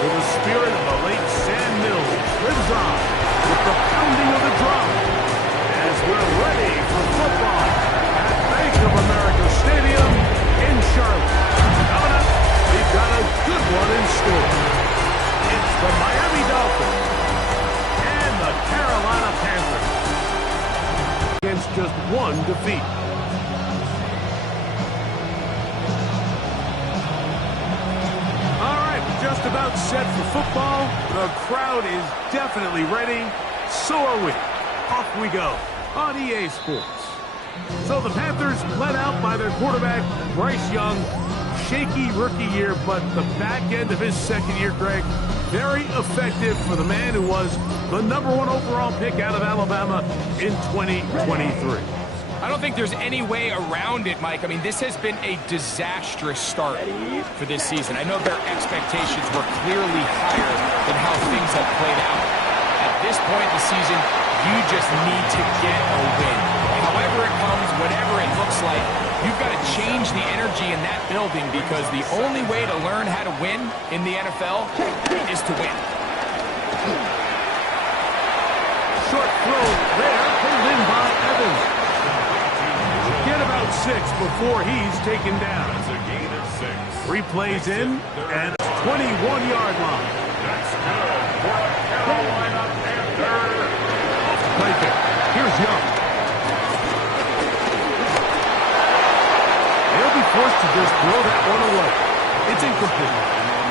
For the spirit of the late Sam Mills lives on with the pounding of the drum as we're ready for football at Bank of America Stadium in Charlotte. Coming up, we've got a good one in store. It's the Miami Dolphins and the Carolina Panthers against just one defeat. Just about set for football. The crowd is definitely ready. So are we. Off we go on EA Sports. So the Panthers led out by their quarterback, Bryce Young. Shaky rookie year, but the back end of his second year, Greg, very effective for the man who was the #1 overall pick out of Alabama in 2023. I don't think there's any way around it, Mike. I mean, this has been a disastrous start for this season. I know their expectations were clearly higher than how things have played out. At this point in the season, you just need to get a win. However it comes, whatever it looks like, you've got to change the energy in that building because the only way to learn how to win in the NFL is to win. Short throw there, pulled in by Evans. Get about 6 before he's taken down. That's a gain of 6. 3 plays in and 21-yard line. That's good for a Carolina Panther. Play kick. Here's Young. They'll be forced to just throw that one away. It's incomplete.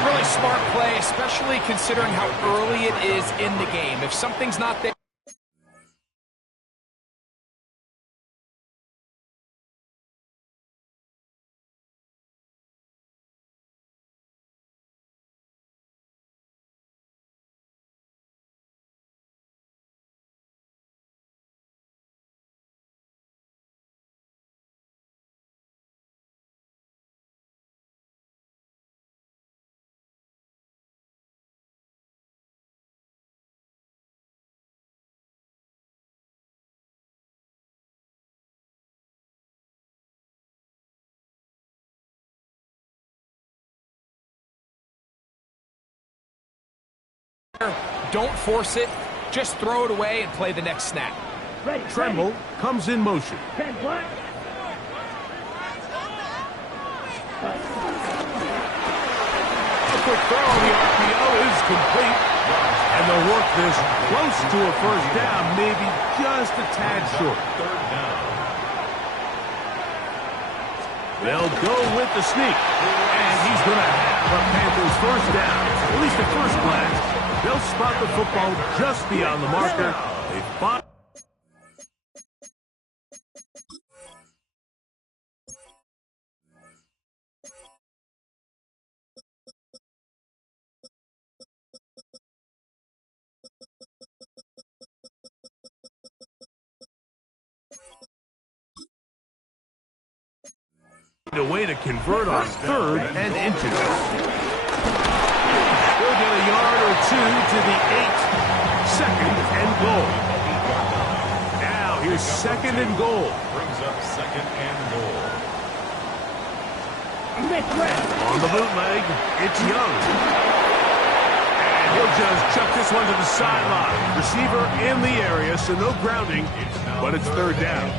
Really smart play, especially considering how early it is in the game. If something's not there, don't force it. Just throw it away and play the next snap. Tremble comes in motion. A quick throw. The RPO is complete. And they'll work this close to a first down, maybe just a tad short. Third down. They'll go with the sneak. And he's going to have the Panthers first down. At least at first glance. They'll spot the football just beyond the marker. They find a way to convert on 3rd and inches. They'll get a yard or 2 to the 8. 2nd and goal. Now here's 2nd and goal. Brings up 2nd and goal. On the bootleg, it's Young. And he'll just chuck this one to the sideline. Receiver in the area, so no grounding, but it's 3rd down.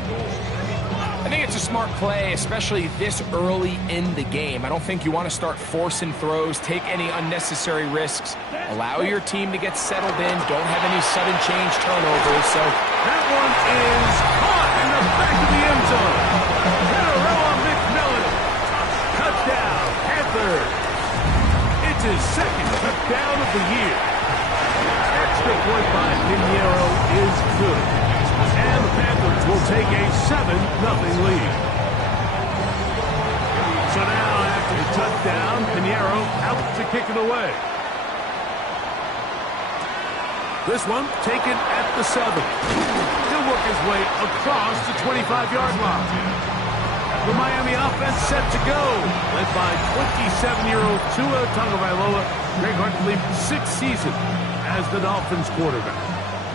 I think it's a smart play, especially this early in the game. I don't think you want to start forcing throws, take any unnecessary risks. Allow your team to get settled in. Don't have any sudden change turnovers. So that one is caught in the back of the end zone. Panarella McMillan. Touchdown, Panthers. It's his 2nd touchdown of the year. Extra point by Pinheiro is good. And the Panthers will take a 7-0 lead. So now after the touchdown, Pinheiro out to kick it away. This one taken at the 7. He'll work his way across the 25-yard line. The Miami offense set to go, led by 27-year-old Tua Tagovailoa. Greg Hart believed 6th season as the Dolphins quarterback.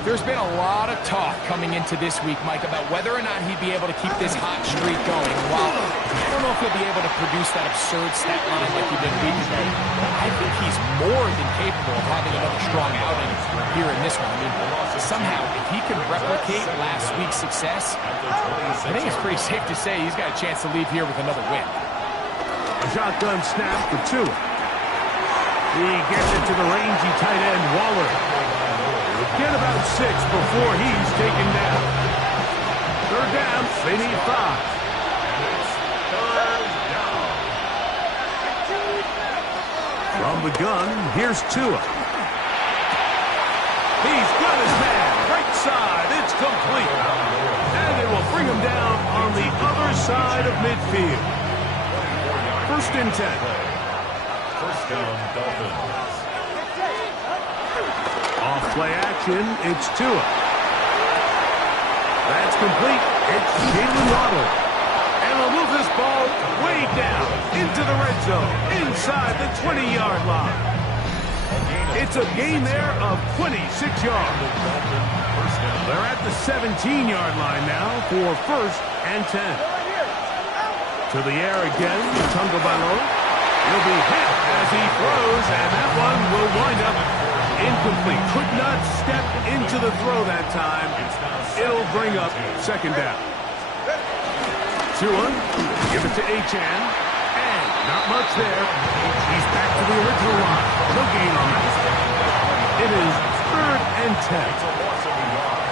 There's been a lot of talk coming into this week, Mike, about whether or not he'd be able to keep this hot streak going. While I don't know if he'll be able to produce that absurd stat line like he did a week ago, I think he's more than capable of having another strong outing here in this one. I mean, somehow, if he can replicate last week's success, I think it's pretty safe to say he's got a chance to leave here with another win. A shotgun snap for Tua. He gets it to the rangy tight end, Waller. Get about 6 before he's taken down. Third down, they need 5. From the gun, here's Tua. He's got his man. Right side, it's complete. And it will bring him down on the other side of midfield. First and 10. First down, Dolphins. Off play action, it's Tua. That's complete. It's Jalen Waddle. And we'll move this ball way down into the red zone, inside the 20-yard line. It's a gain there of 26 yards. They're at the 17-yard line now for first and 10. To the air again, Tagovailoa. He'll be hit as he throws, and that one will wind up incomplete. Could not step into the throw that time. It'll bring up second down. Tua, give it to Achane, and not much there. He's back to the original line. No gain on that. It is third and 10. It's a loss of a yard.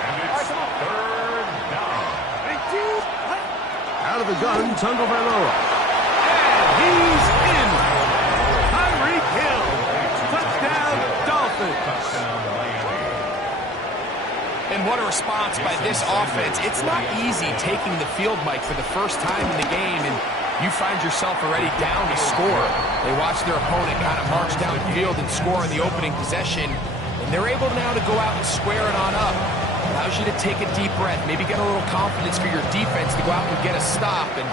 And it's third down. Out of the gun, Tagovailoa. And he's in. Tyreek Hill. Touchdown, Dolphins. Touchdown, Miami. And what a response by this offense. It's not easy taking the field, Mike, for the first time in the game, and you find yourself already down to score. They watch their opponent kind of march down the field and score in the opening possession, and they're able now to go out and square it on up. Allows you to take a deep breath, maybe get a little confidence for your defense to go out and get a stop, and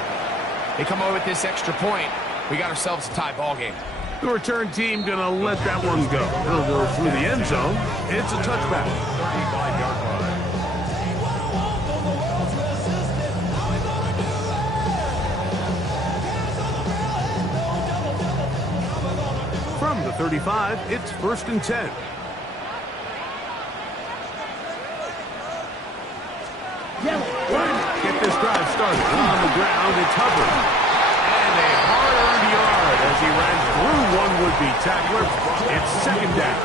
they come away with this extra point. We got ourselves a tie ball game. The return team going to let that one go. It'll go through the end zone. It's a touchback. 35-yard line. From the 35, it's first and 10. Get this drive started. On the ground, it's Hubbard. And a hard-earned yard as he ran through one would-be tackler. It's second down.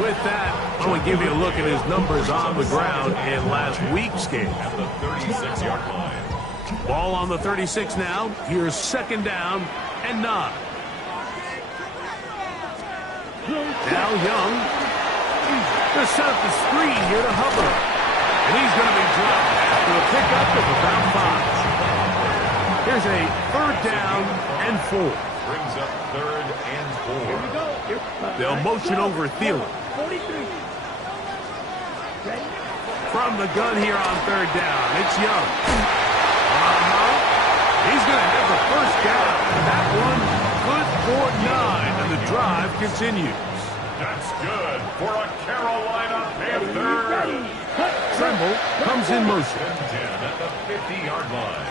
With that, I'm going to give you a look at his numbers on the ground in last week's game. At the 36-yard line. Ball on the 36 now. Here's second down and 9. Now Young. Gonna set up the screen here to Hubbard. And he's going to be dropped after a pickup of about 5. Here's a third down and 4. Brings up third and 4. They'll motion over Thielen. From the gun here on third down, it's Young. He's going to have the first down. That one good for 9, and the drive continues. That's good for a Carolina Panther. Tremble comes in motion. 10 at the 50-yard line.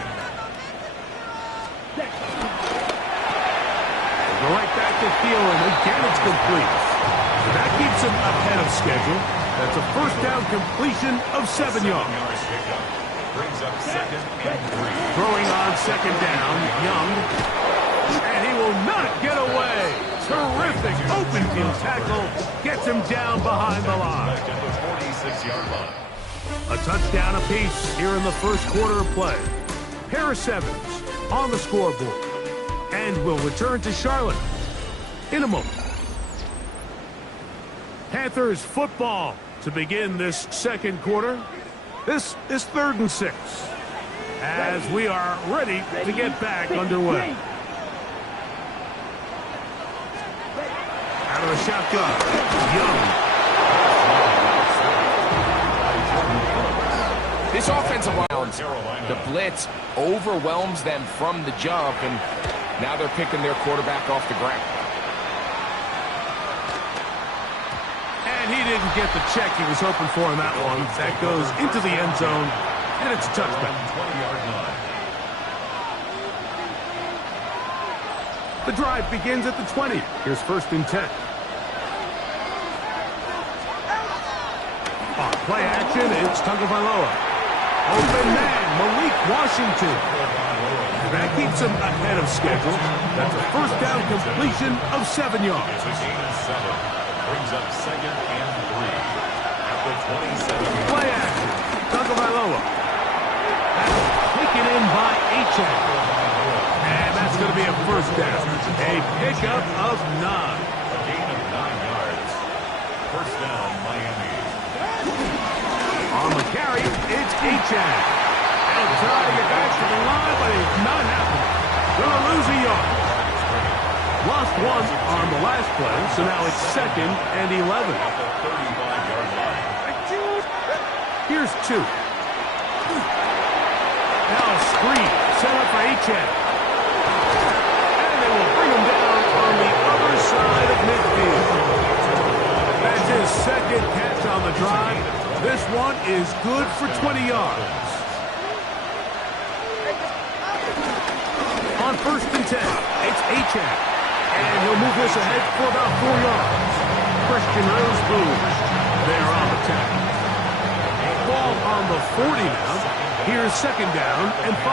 Go right back to Thielen. Again, it's complete. And that keeps him ahead of schedule. That's a first down completion of 7 yards. Brings up second and 3. Throwing on second down, Young. And he will not get away. Terrific open field tackle. Gets him down behind the line. At the 46-yard line. A touchdown apiece here in the first quarter of play. Harris Evans on the scoreboard. And will return to Charlotte in a moment. Panthers football to begin this second quarter. This is third and 6 as we are ready to get back underway. Out of the shotgun, Young. This offensive line, the blitz overwhelms them from the jump, and now they're picking their quarterback off the ground. And he didn't get the check he was hoping for in that one. That goes into the end zone, and it's a touchback. 20-yard line. The drive begins at the 20. Here's 1st and 10. On play action, it's Tagovailoa. Open man, Malik Washington. That keeps him ahead of schedule. That's a 1st down completion of 7 yards. It's a gain of 7. Brings up 2nd and 3 at the 27. Play action, Tagovailoa. That's taken in by Achane. And that's going to be a 1st down. A pickup of 9. A gain of 9 yards. 1st down, Miami. On the carry, it's Achane. And trying to get back to the line, but it's not happening. Gonna lose a yard. Lost 1 on the last play, so now it's 2nd and 11. At the 35-yard line. Here's 2. Now a screen set up for Achane. And they will bring him down on the other side of midfield. That's his 2nd catch on the drive. This one is good for 20 yards. On 1st and 10, it's Achane. And he'll move this ahead for about 4 yards. Christian Rose moves. They're on the tackle. Ball on the 40 now. Here's 2nd down and 5.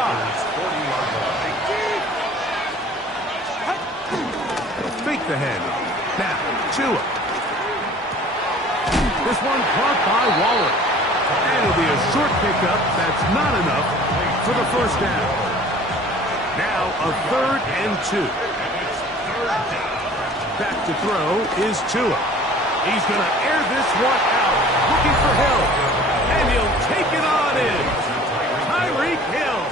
Fake the handoff. Now, Tua. This one caught by Waller. And it'll be a short pickup that's not enough for the 1st down. Now a 3rd and 2. Back to throw is Tua. He's going to air this one out. Looking for Hill. And he'll take it on in. Tyreek Hill.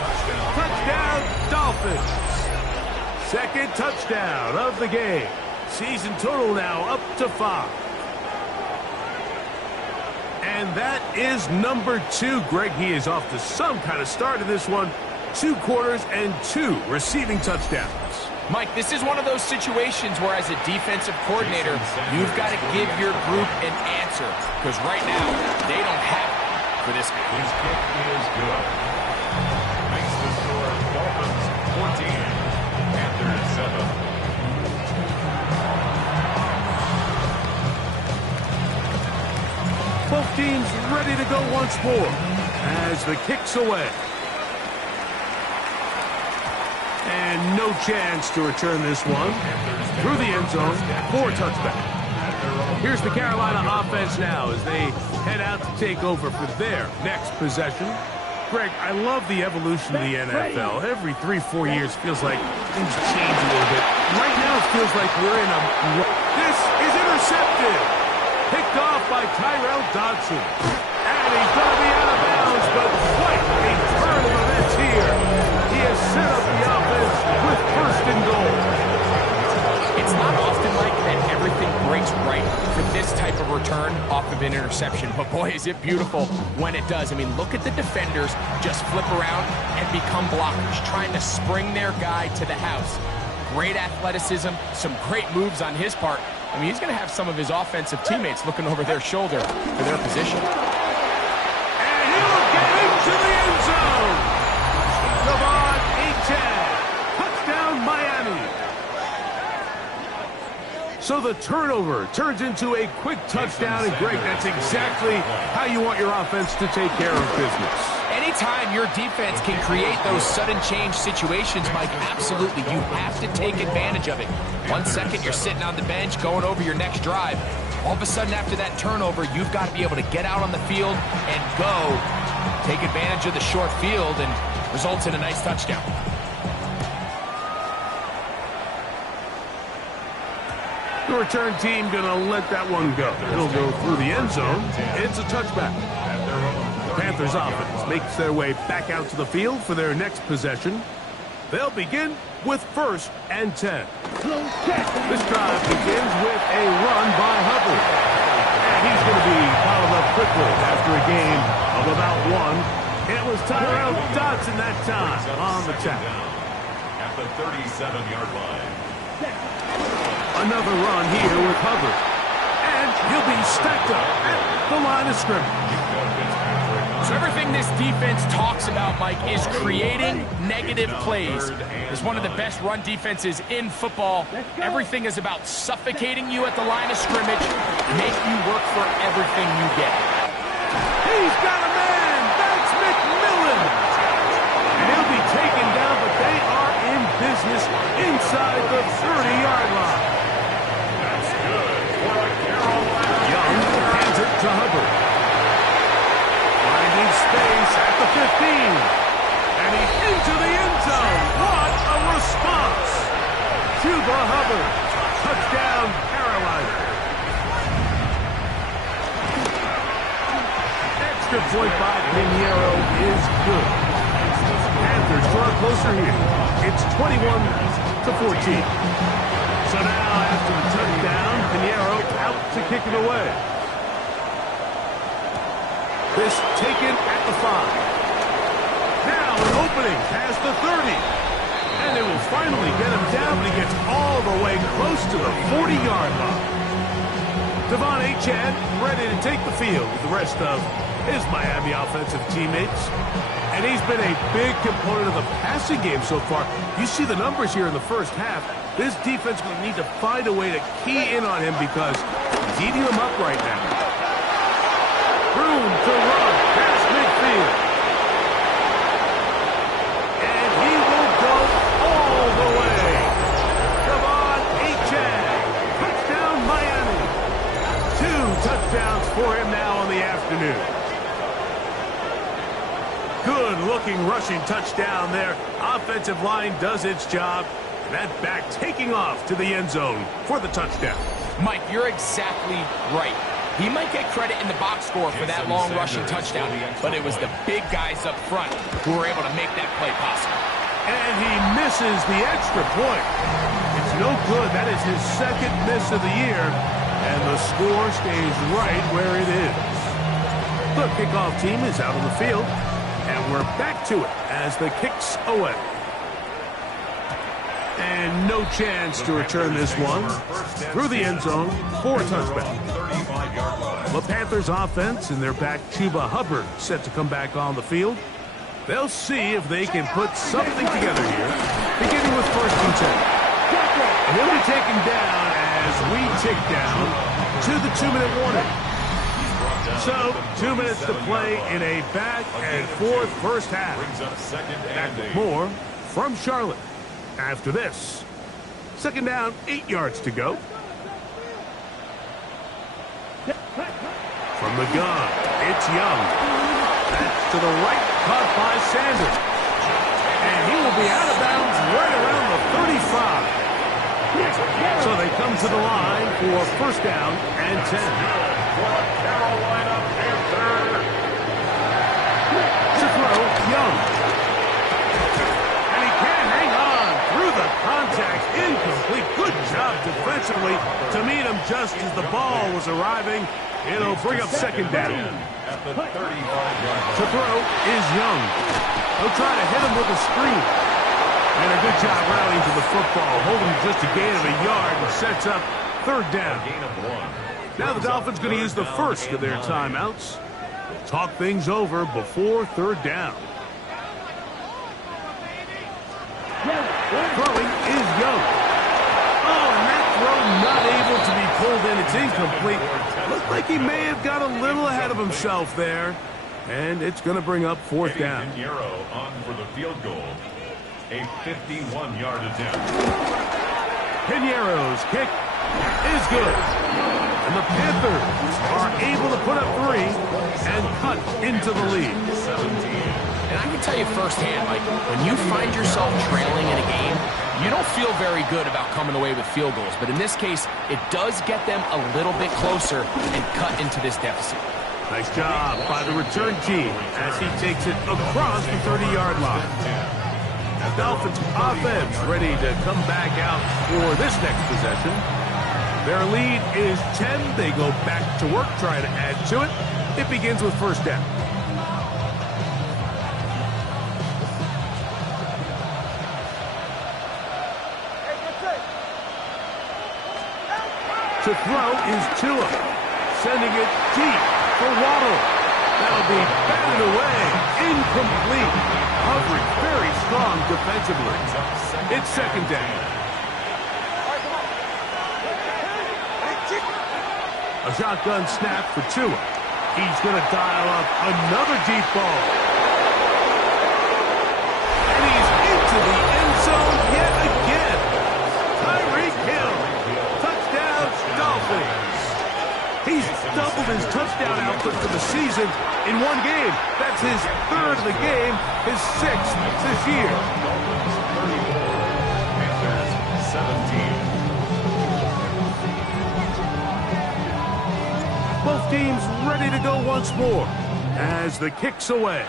Touchdown, Dolphins. 2nd touchdown of the game. Season total now up to 5. And that is number 2. Greg, he is off to some kind of start in this one. 2 quarters and 2 receiving touchdowns. Mike, this is one of those situations where as a defensive coordinator, you've got to give your group an answer. Because right now, they don't have it for this guy. His kick is good. Makes the score Dolphins 14, Panthers 7. Both teams ready to go once more as the kick's away. And no chance to return this one through the end zone for a touchback. Here's the Carolina offense now as they head out to take over for their next possession. Greg, I love the evolution of the NFL. Every 3-4 years feels like things change a little bit. Right now it feels like we're in a... This is intercepted. Picked off by Tyrell Dodson. And he's going to be out of bounds, but quite a turn of events here. He has set up the offense with 1st and goal. It's not often like that everything breaks right for this type of return off of an interception. But boy, is it beautiful when it does. I mean, look at the defenders just flip around and become blockers, trying to spring their guy to the house. Great athleticism, some great moves on his part. I mean, he's going to have some of his offensive teammates looking over their shoulder for their position. And he'll get into the end zone. Devon Achane. Touchdown, Miami. So the turnover turns into a quick touchdown. And Greg, that's exactly how you want your offense to take care of business. Anytime your defense can create those sudden change situations, Mike, absolutely, you have to take advantage of it. 1 second, you're sitting on the bench, going over your next drive. All of a sudden, after that turnover, you've got to be able to get out on the field and go. Take advantage of the short field and results in a nice touchdown. The return team going to let that one go. It'll go through the end zone. It's a touchback. The Panthers offense makes their way back out to the field for their next possession. They'll begin with 1st and 10. This drive begins with a run by Hubbard. And he's going to be followed up quickly after a gain of about 1. It was Tyrell Dodson that time on the tackle. At the 37-yard line. Another run here with Hubbard. And he'll be stacked up at the line of scrimmage. So everything this defense talks about, Mike, is creating negative plays. It's one of the best run defenses in football. Everything is about suffocating you at the line of scrimmage, make you work for everything you get. He's got a man. That's McMillan. And he'll be taken down, but they are in business inside the 30-yard line. That's good for a Carolina. Young hands it to Hubbard. Finding space at the 15. And he's into the end zone. What a response. Chuba Hubbard. Touchdown, Carolina. Extra point by Pinheiro is good. Panthers draw closer here. It's 21-14. So now after the touchdown, Pinheiro out to kick it away. This taken at the 5. Now an opening past the 30. And it will finally get him down, but he gets all the way close to the 40-yard line. Devon Achane ready to take the field with the rest of his Miami offensive teammates. And he's been a big component of the passing game so far. You see the numbers here in the first half. This defense will need to find a way to key in on him because he's eating them up right now. Room to run past midfield. And he will go all the way. Devon Achane. Touchdown, Miami. 2 touchdowns for him now on the afternoon. Good-looking rushing touchdown there. Offensive line does its job. That back taking off to the end zone for the touchdown. Mike, you're exactly right. He might get credit in the box score for that long rushing touchdown, but it was the big guys up front who were able to make that play possible. And he misses the extra point. It's no good. That is his second miss of the year, and the score stays right where it is. The kickoff team is out on the field, and we're back to it as the kick's away. And no chance to return this one through the end zone for a touchback. The Panthers offense and their back Chuba Hubbard set to come back on the field. They'll see if they can put something together here, beginning with 1st and 10. And he'll be taken down as we tick down to the 2-minute warning. So, 2 minutes to play in a back and forth first half. Back with more from Charlotte. After this, 2nd down, 8 yards to go. From the gun, it's Young. That's to the right, caught by Sanders. And he will be out of bounds right around the 35. So they come to the line for 1st down and 10. Carolina Panthers. To throw, Young. And he can't hang on through the contact. Incomplete. Good job defensively to meet him just as the ball was arriving. It'll bring up 2nd down. At the 35-yard To throw is Young. He'll try to hit him with a screen. And a good job rallying to the football, holding just a gain of a yard and sets up 3rd down. gain of 1. Now the Dolphins going to use the first of their timeouts. Talk things over before 3rd down. Throwing is Young. Oh, and that throw not able to be pulled in. It's incomplete. Looked like he may have got a little ahead of himself there. And it's going to bring up 4th down. Pinheiro on for the field goal. A 51-yard attempt. Pinheiro's kick is good. And the Panthers are able to put up 3 and cut into the lead. 17. And I can tell you firsthand, Mike, when you find yourself trailing in a game, you don't feel very good about coming away with field goals. But in this case, it does get them a little bit closer and cut into this deficit. Nice job by the return team as he takes it across the 30-yard line. The Dolphins offense ready to come back out for this next possession. Their lead is 10. They go back to work, trying to add to it. It begins with 1st down. To throw is Tua, sending it deep for Waddle. That'll be batted away. Incomplete. Coverage very strong defensively. It's second down. A shotgun snap for Tua. He's going to dial up another deep ball. And he's into the end zone yet again. Tyreek Hill. Touchdown, Dolphins. He's doubled his touchdown output for the season in one game. That's his third of the game, his sixth this year. Panthers 17. Both teams ready to go once more as the kick's away.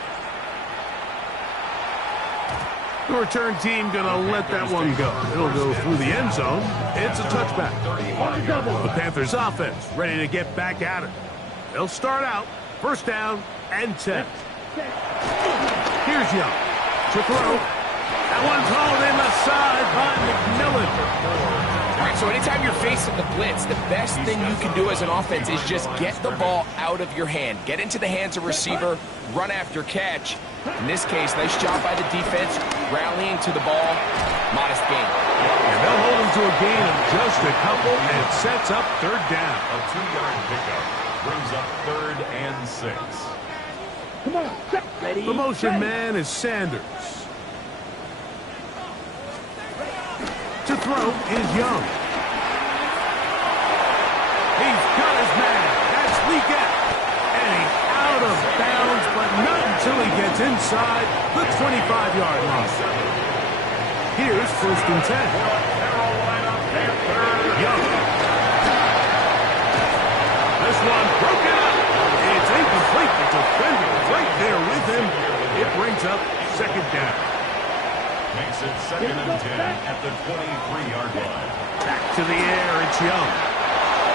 The return team going to let that one go. It'll go through the end zone. It's a touchback. The Panthers offense ready to get back at it. They'll start out first down and 10. Here's Young to throw. That one's hauled in the side by McMillan. All right, so anytime you're facing the blitz, the best thing you can do as an offense is just get the ball out of your hand. Get into the hands of receiver, run after catch. In this case, nice job by the defense, rallying to the ball. Modest gain. And they'll hold him to a gain of just a couple, and it sets up third down. A 2-yard pickup brings up 3rd and 6. Come on, ready. The motion man is Sanders. To throw is Young. He's got his man. That's Leggett. And he's out of bounds, but not until he gets inside the 25-yard line. Here's first and 10. Young. This one broken up. It's incomplete. The defender right there with him. It brings up second down. Makes it 2nd and 10 at the 23-yard line. Back to the air, it's Young.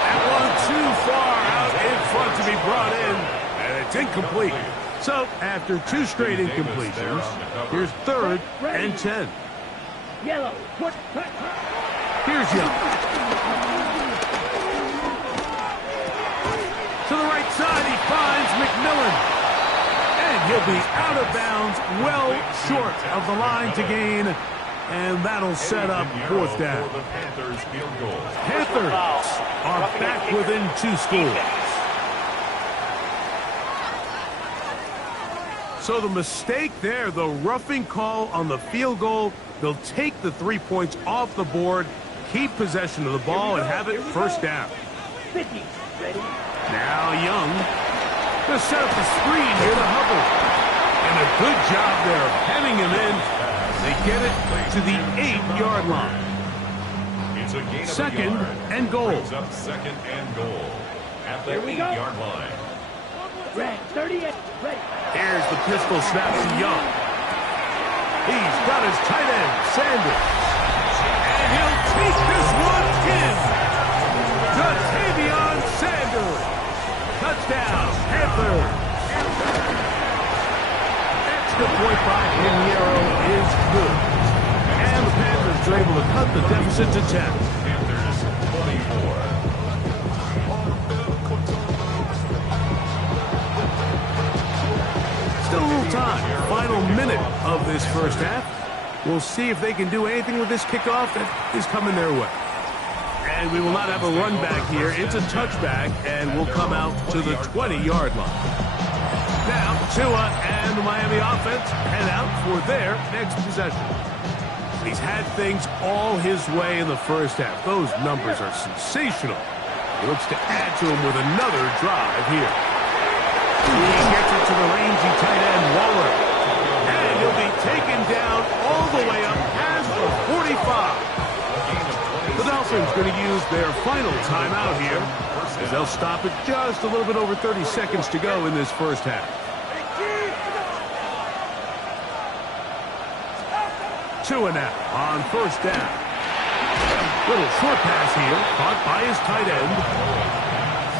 That one too far out in front to be brought in, and it's incomplete. So, after two straight incompletions, here's 3rd and 10. Yellow. Here's Young. To the right side, he finds McMillan. And he'll be out of bounds, well short of the line to gain. And that'll set up fourth down. For the Panthers field goal. Panthers are back within 2 scores. So the mistake there, the roughing call on the field goal, they'll take the 3 points off the board, keep possession of the ball, and have it first down. 50. Ready. Now Young. Going to set up the screen here to Hubbard. And a good job there of hemming him in. They get it to the 8-yard line. It's a gain of Second a yard. and goal. Brings up 2nd and goal at the 8-yard line. Red. 38. Ready. Here's the pistol snap to Young. He's got his tight end, Sanders. And he'll take this one in. Ja'Tavion Sanders. Touchdown, Panthers. Extra point by Pinheiro is good. And the Panthers are able to cut the deficit to 10. Panthers 24. Still a little time. Final minute of this first half. We'll see if they can do anything with this kickoff that is coming their way. And we will not have a run back here. It's a touchback, and we'll come out to the 20-yard line. Now, Tua and the Miami offense head out for their next possession. He's had things all his way in the first half. Those numbers are sensational. He looks to add to them with another drive here. He gets it to the rangy tight end, Waller. And he'll be taken down all the way up past the 45. The Dolphins going to use their final timeout here as they'll stop it just a little bit over 30 seconds to go in this first half. Tua now on first down. Little short pass here, caught by his tight end.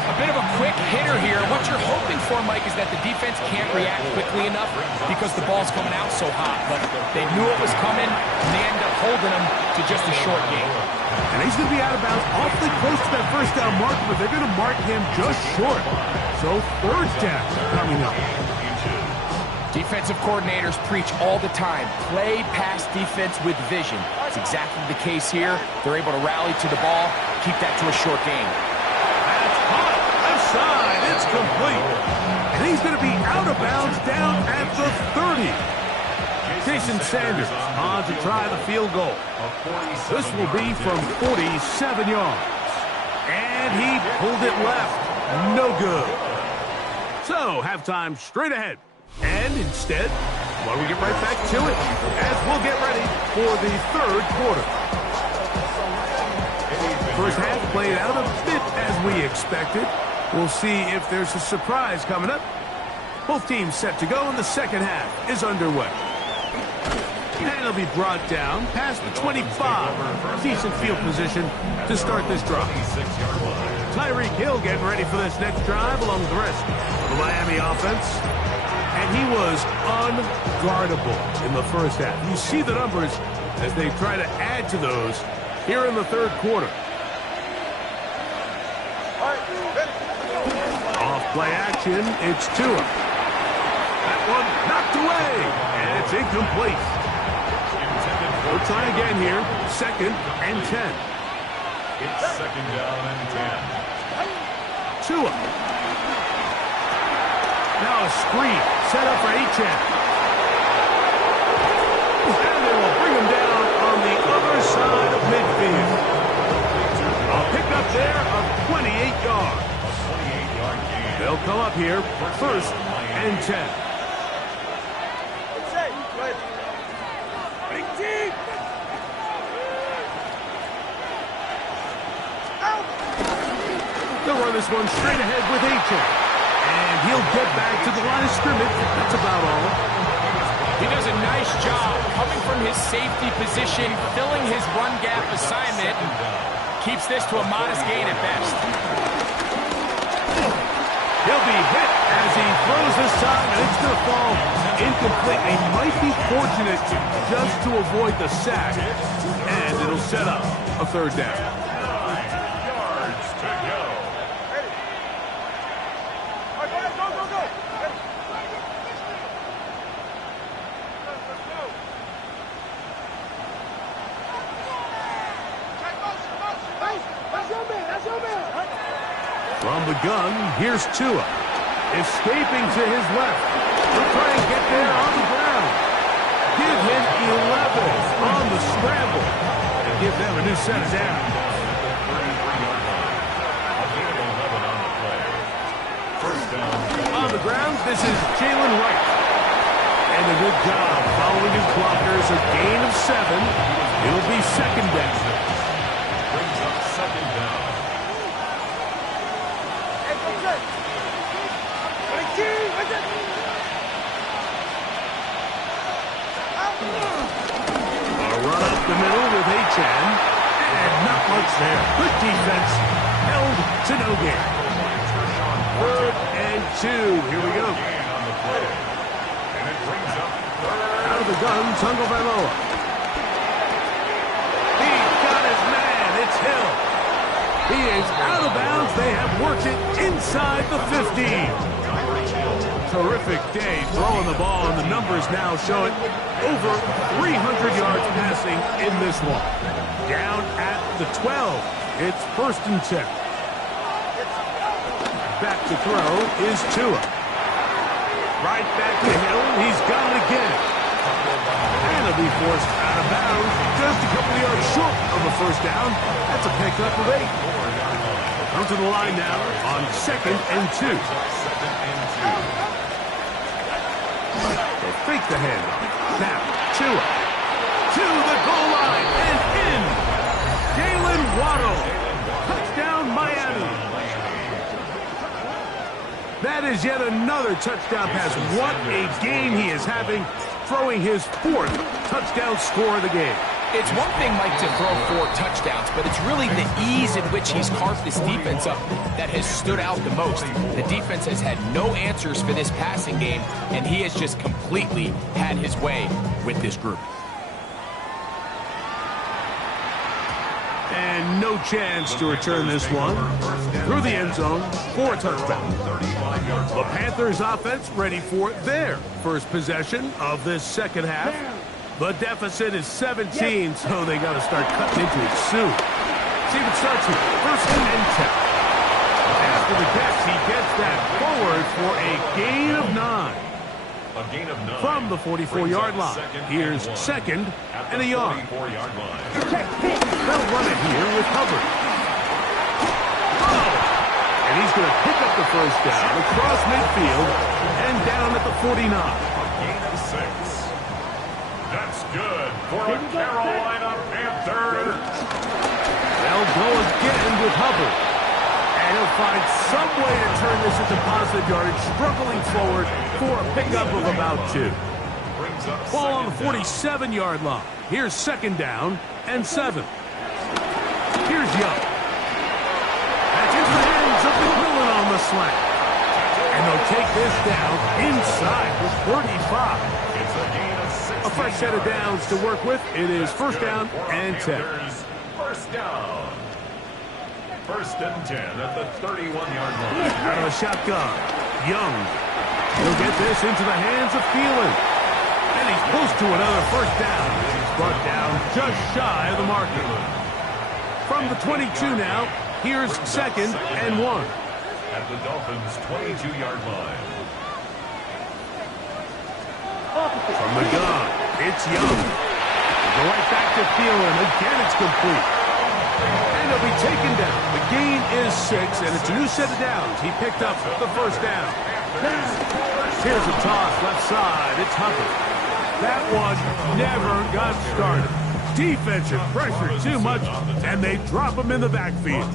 A bit of a quick hitter here. What you're hoping for, Mike, is that the defense can't react quickly enough because the ball's coming out so hot. But they knew it was coming, and they ended up holding him to just a short gain. And he's going to be out of bounds awfully close to that first down mark, but they're going to mark him just short. So third down coming up. Defensive coordinators preach all the time, play pass defense with vision. It's exactly the case here. They're able to rally to the ball, keep that to a short game. That's hot. Left side. It's complete. And he's going to be out of bounds down at the 30. Jason Sanders on to try the field goal. This will be from 47 yards. And he pulled it left. No good. So, halftime straight ahead. And instead, why don't we get right back to it as we'll get ready for the third quarter. First half played out a bit as we expected. We'll see if there's a surprise coming up. Both teams set to go, and the second half is underway. And it'll be brought down past the 25. Decent field position to start this drive. Tyreek Hill getting ready for this next drive along with the rest of the Miami offense. And he was unguardable in the first half. You see the numbers as they try to add to those here in the third quarter. Off play action, it's Tua. That one knocked away, and it's incomplete. We'll try again here, 2nd and 10. It's 2nd down and 10. Tua. Now a screen set up for Achane. And they will bring him down on the other side of midfield. A pickup there of 28 yards. They'll come up here, 1st and 10. They'll run this one straight ahead with Achane. And he'll get back to the line of scrimmage. That's about all. He does a nice job coming from his safety position, filling his run gap assignment, and keeps this to a modest gain at best. He'll be hit as he throws this time, and it's going to fall incomplete. He might be fortunate just to avoid the sack, and it'll set up a 3rd down. From the gun, here's Tua. Escaping to his left. He'll try and get there on the ground. Give him 11 on the scramble. And give them a new set of down. On the ground, this is Jalen Wright. And a good job following his blockers. A gain of 7. It'll be 2nd down. Brings up 2nd down. A run up the middle with Achane. And not much there. Good defense. Held to no gain. 3rd and 2. Here we go. Out of the gun, Tagovailoa. He got his man. It's Hill. He is out of bounds. They have worked it inside the 15. Terrific day throwing the ball, and the numbers now show it. Over 300 yards passing in this one. Down at the 12. It's 1st and 10. Back to throw is Tua. Right back to Hill. He's got it again. And he'll be forced out of bounds. Just a couple of yards short of the 1st down. That's a pickup of 8. Come to the line now on 2nd and 2. They fake the handoff. Now, Tua. To the goal line and in. Jalen Waddle. Touchdown, Miami. That is yet another touchdown pass. What a game he is having, throwing his 4th touchdown score of the game. It's one thing, Mike, to throw 4 touchdowns, but it's really the ease in which he's carved this defense up that has stood out the most. The defense has had no answers for this passing game, and he has just completely had his way with this group. And no chance to return this one through the end zone for a touchdown. The Panthers offense ready for their first possession of this second half. The deficit is 17, so they got to start cutting into it soon. See if it starts here. First and 10. After the catch, he gets that forward for a gain of 9. From the 44-yard line. Here's second and a yard. They'll run it here with Hubbard. Oh! And he's going to pick up the first down across midfield and down at the 49. Gain of 6. That's good for a Carolina Panther. They'll go again with Hubbard. And he'll find some way to turn this into positive yardage, struggling forward for a pickup of about 2. Ball on the 47-yard line. Here's second down and 7. Here's Young. That's into the hands of McMillan on the slant. And they'll take this down inside the 35. A fresh set of downs to work with. It is first down and 10. First down. First and 10 at the 31-yard line. Out of the shotgun. Young. He'll get this into the hands of Thielen. And he's close to another first down. He's brought down just shy of the marker. From the 22 now, here's second and 1. At the Dolphins' 22-yard line. From the gun, it's Young. Go right back to Thielen. Again, it's complete. And he'll be taken down. The gain is 6, and it's a new set of downs. He picked up the first down. Here's a toss left side. It's Hubbard. That one never got started. Defensive pressure too much, and they drop him in the backfield.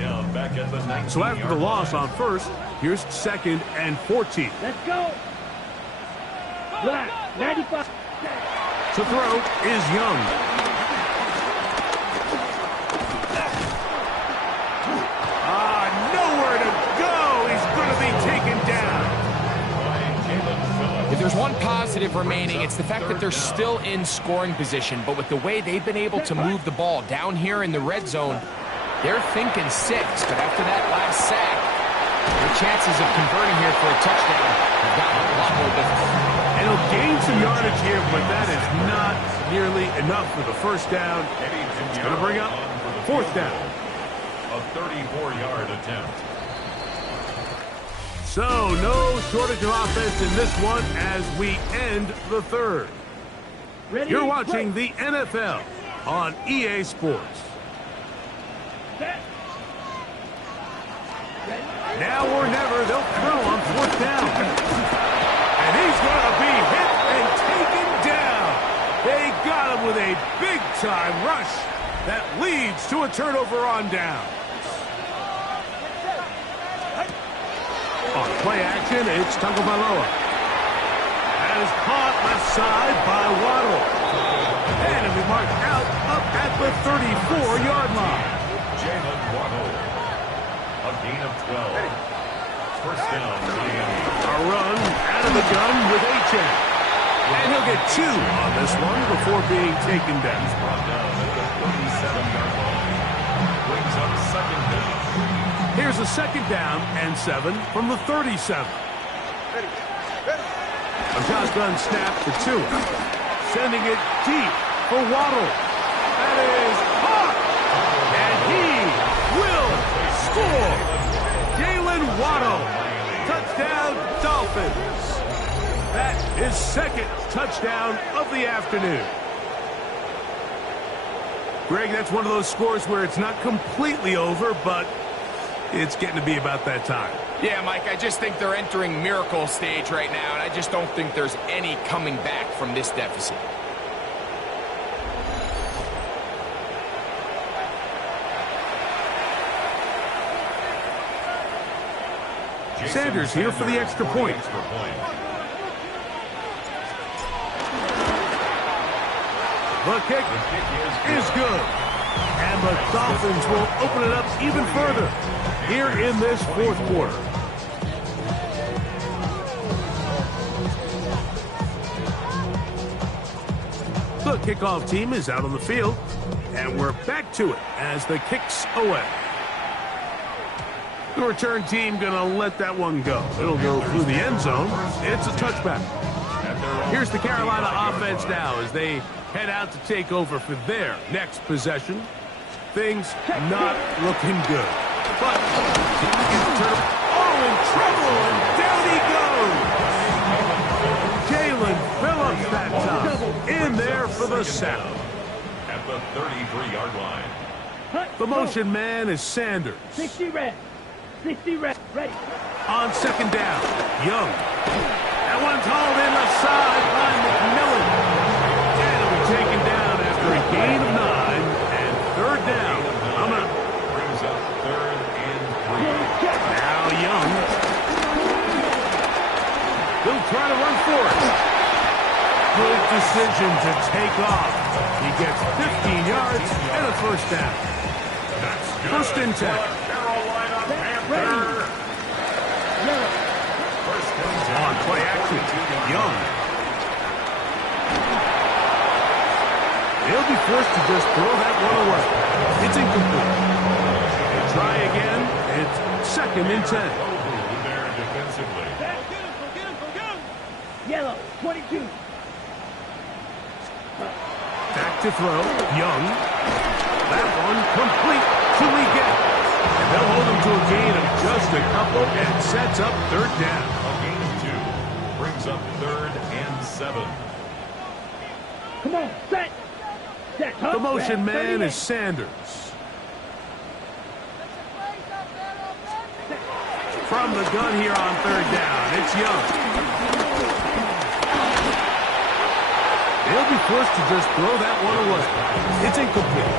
So after the loss on first, here's second and 14. Let's go. Black, 95. To throw is Young. Nowhere to go. He's going to be taken down. If there's one positive remaining, it's the fact that they're still in scoring position. But with the way they've been able to move the ball down here in the red zone, they're thinking 6. But after that last sack, their chances of converting here for a touchdown have gotten a lot more difficult. And he'll gain some yardage here, but that is not nearly enough for the first down. It's going to bring up fourth down. A 34-yard attempt. So, no shortage of offense in this one as we end the third. Ready? You're watching the NFL on EA Sports. Set. Now or never, they'll throw on fourth down. And he's going to be hit and taken down. They got him with a big-time rush that leads to a turnover on down. On play action, it's Tagovailoa. That is caught left side by Waddle. And it'll be marked out up at the 34-yard line. Jalen Waddle. A gain of 12. First down, Miami. A run out of the gun with Achane. And he'll get 2 on this one before being taken down. Brought down at the 37-yard line. Brings up second down. Here's a second down and 7 from the 37. A shotgun snap to Tua. Sending it deep for Waddle. That is caught. And he will score. Jalen Waddle. Touchdown, Dolphins. That is second touchdown of the afternoon. Greg, that's one of those scores where it's not completely over, but it's getting to be about that time. Yeah, Mike, I just think they're entering miracle stage right now, and I just don't think there's any coming back from this deficit. Sanders here for the extra point. The kick is good. And the Dolphins will open it up even further here in this fourth quarter. The kickoff team is out on the field. And we're back to it as the kick's away. The return team going to let that one go. It'll go through the end zone. It's a touchback. Here's the Carolina offense now as they head out to take over for their next possession. Things not looking good. But in trouble, and down he goes. Jalen Phillips that time in there for the sack. At the 33-yard line. The motion man is Sanders. 60 red. 60 red. Ready. On second down, Young. That one's hauled in the side by McMillan. And it'll be taken down after a gain of 9 and third down. Brings up 3rd and 3. Now Young. He'll try to run for it. Good decision to take off. He gets 15 yards and a first down. That's good. First and 10. Carolina Panther. First and 10. On play action, Young. He'll be forced to just throw that one away. It's incomplete. They try again. It's second and 10. There defensively. Yellow. 22. Back to throw, Young. That one complete to Leggett. And they'll hold him to a gain of just a couple and sets up third down. A gain of 2. Brings up 3rd and 7. Come on. Set. Set. The motion man is Sanders. From the gun here on third down, it's Young. They'll be forced to just throw that one away. It's incomplete.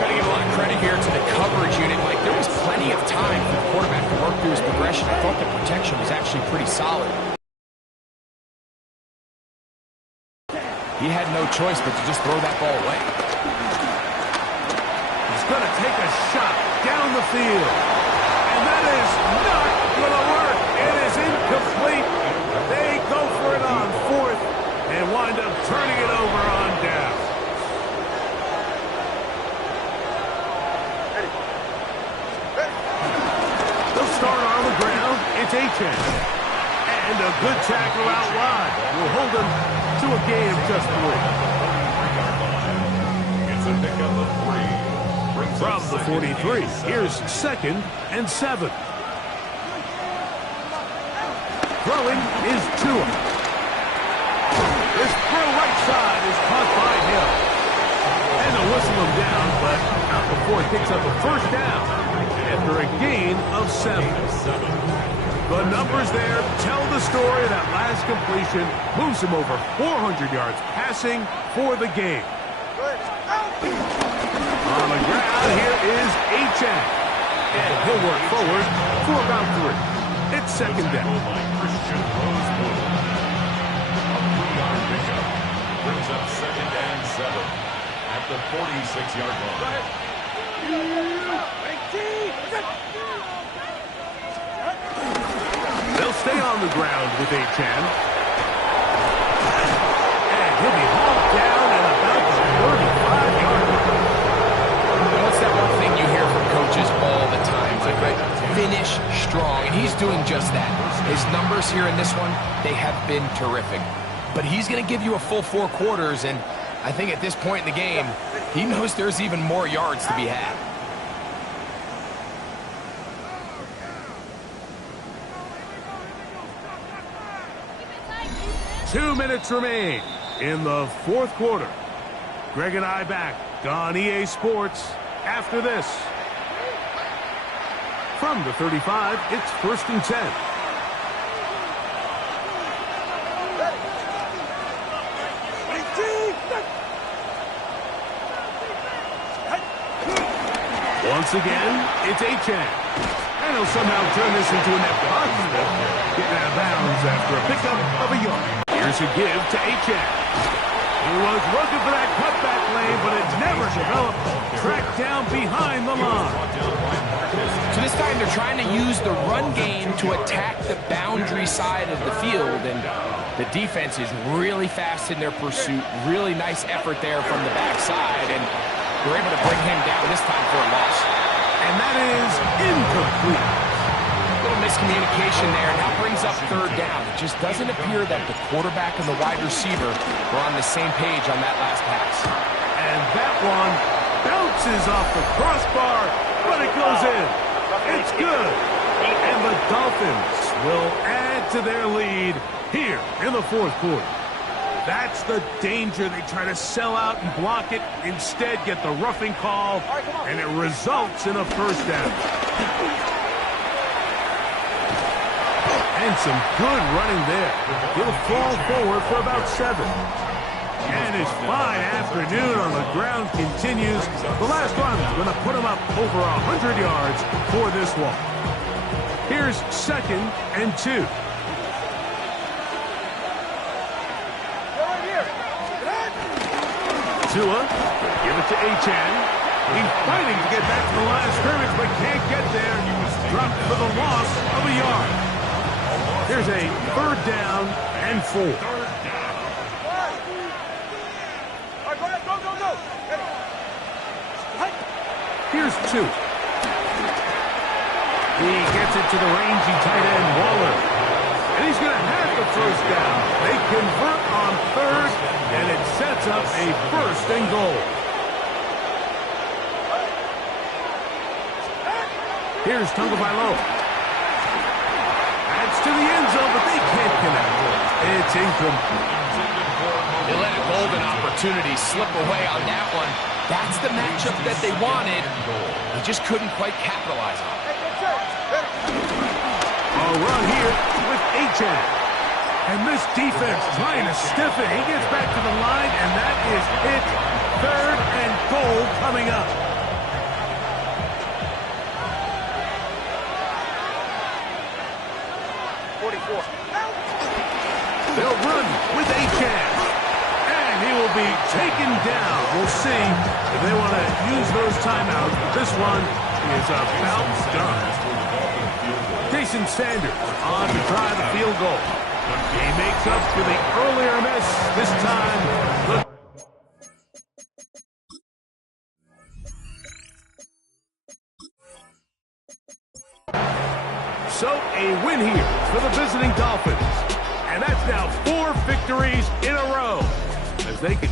Got to give a lot of credit here to the coverage unit. Like, there was plenty of time for the quarterback to work through his progression. I thought the protection was actually pretty solid. He had no choice but to just throw that ball away. He's going to take a shot down the field. And that is not going to work. It is incomplete. They go for it on fourth and wind up turning it over on down. They'll start on the ground. It's Achane. And a good tackle out wide will hold them to a gain of just 3. It's a pickup of 3. Brings From up the 43, here's second and 7. Throwing is Tua. This throw right side is caught by Hill. And they'll whistle him down, but not before he picks up a first down after a gain of 7. The numbers there tell the story. That last completion moves him over 400 yards passing for the game. On the ground, here is Achane. And he'll work forward for about 3. It's second down. Christian Rosewood. A 3-yard pickup. Brings up 2nd and 7 at the 46-yard line. They'll stay on the ground with Achane. And he'll be hauled down at about the 35-yard line. What's that one thing you hear from coaches all the time? It's like, right, finish strong, and he's doing just that. His numbers here in this one, they have been terrific. But he's going to give you a full 4 quarters, and I think at this point in the game, he knows there's even more yards to be had. Two minutes remain in the fourth quarter. Greg and I back on EA Sports after this. From the 35, it's first and 10. Once again, it's Achane. And he'll somehow turn this into a net positive, getting out of bounds after a pickup of a yard. Here's a give to Achane. He was looking for that cutback lane, but it never developed. Tracked down behind the line. So this time they're trying to use the run game to attack the boundary side of the field, and the defense is really fast in their pursuit. Really nice effort there from the backside, and They're able to bring him down this time for a loss. And that is incomplete. Little miscommunication there. Now brings up third down. It just doesn't appear that the quarterback and the wide receiver were on the same page on that last pass. And that one bounces off the crossbar, but it goes in. It's good. And the Dolphins will add to their lead here in the fourth quarter. That's the danger. They try to sell out and block it. Instead, get the roughing call, and it results in a first down. And some good running there. He'll fall forward for about 7. And his fine afternoon on the ground continues. The last run is going to put him up over 100 yards for this one. Here's 2nd and 2. Tua, give it to Achane. He's fighting to get back to the line of scrimmage, but can't get there. Dropped for the loss of a yard. Here's a 3rd down and 4. Here's 2. He gets it to the rangy tight end, Waller. And he's going to have the first down. They convert on 3rd, and it sets up a 1st and goal. Here's Tagovailoa. Adds to the end zone, but they can't connect. It's incomplete. They let a golden opportunity slip away on that one. That's the matchup that they wanted. They just couldn't quite capitalize on it. A run here with Achane. And this defense trying to stiff it. He gets back to the line, and that is it. 3rd and goal coming up. They'll run with Achane. And he will be taken down. We'll see if they want to use those timeouts. This one is about done. Jason Sanders on to try the field goal. He makes up for the earlier miss. This time, so a win here for the visiting Dolphins. And that's now 4 victories in a row as they can